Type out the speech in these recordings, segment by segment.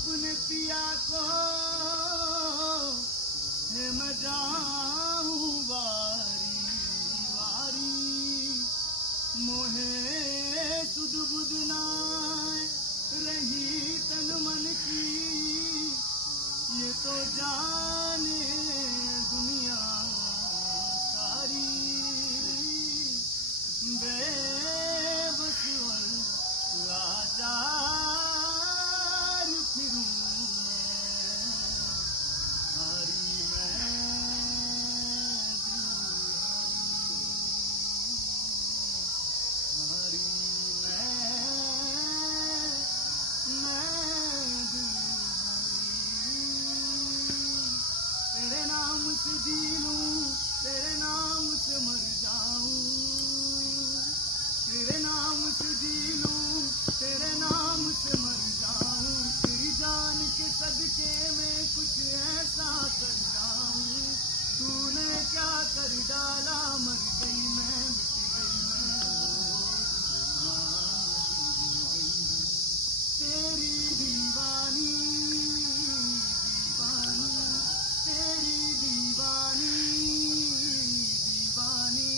अपने पिया को है मैं जाऊं वारी वारी, मोहे सुध बुध नाय रही तन मन की, ये तो जाने दुनिया सारी। बेबस और लाचार फिरूं मैं, हारी मैं हारी मैं तेरे नाम से जी लूं, तेरे नाम से मर जाऊं, तेरे नाम से जी लूं, तेरे नाम से मर जाऊं, तेरी जान के सदके में कुछ ऐसा कर जाऊं। तूने क्या कर डाला, मर गई मैं, मिट गई मैं, तेरी दीवानी दीवानी, तेरी दीवानी दीवानी,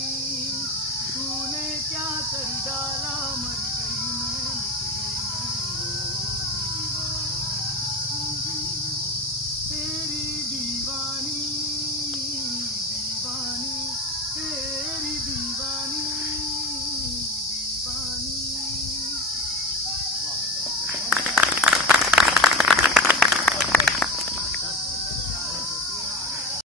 तूने क्या कर डाला।